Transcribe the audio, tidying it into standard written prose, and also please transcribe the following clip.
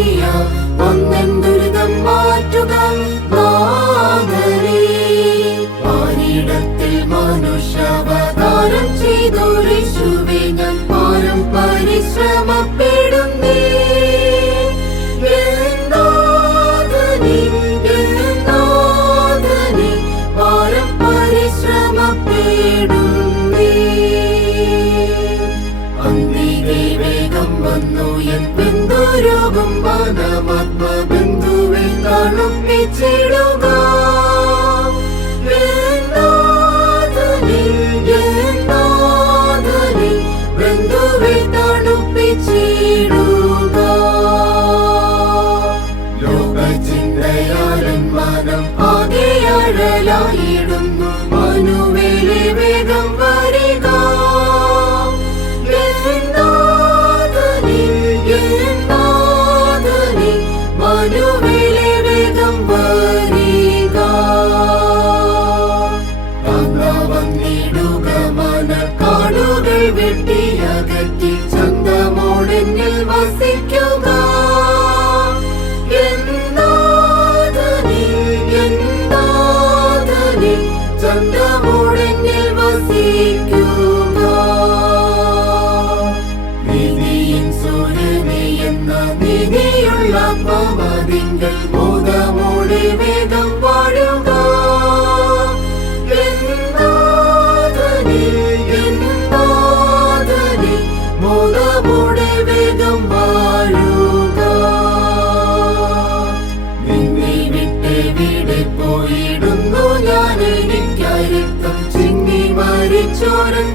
മാറിയ ഒന്നൻ ദുരിതം മാറ്റുക നാഥനേ. പാരിടത്തിൽ മനുഷ്യാവതാരം ചെയ്തൊരീശുവേ ഞാൻ പാരം പരിശ്രമപ്പെടുന്നേ. പാരം പരിശ്രമപ്പെടുന്നേ. അന്തികെ വേഗം വന്നു എൻ ബന്ധുരോഗം മനമാത്മബന്ധുവെ തണുപ്പിച്ചിടുക. ബന്ധുവെ തണുപ്പിച്ചിടുക. ലോകചിന്തയാലൻ മനം ആകെ അഴലായിടുന്നു. മനുവേലെ വേഗം വരിക. മനുവേലെ വേഗം വരിക. വന്നിടുക മനക്കാടുകൾ വെട്ടിയകറ്റി ചന്തമോടെന്നിൽ വസിക്കുക. ചന്തമോടെന്നിൽ വസിക്കുക. നീതിയിൻ സൂര്യനെ എന്ന നീതിയുള്ള പവതിങ്കൽ ബോധമോടെ വേഗം വാഴുക. ബോധമോടെ വേഗം വാഴുക. നിന്നെ വിട്ടെവിടെ പോയിടുന്നു ഞാൻ? എനിക്കായി രക്തം ചിന്തി മരിച്ചോരൻ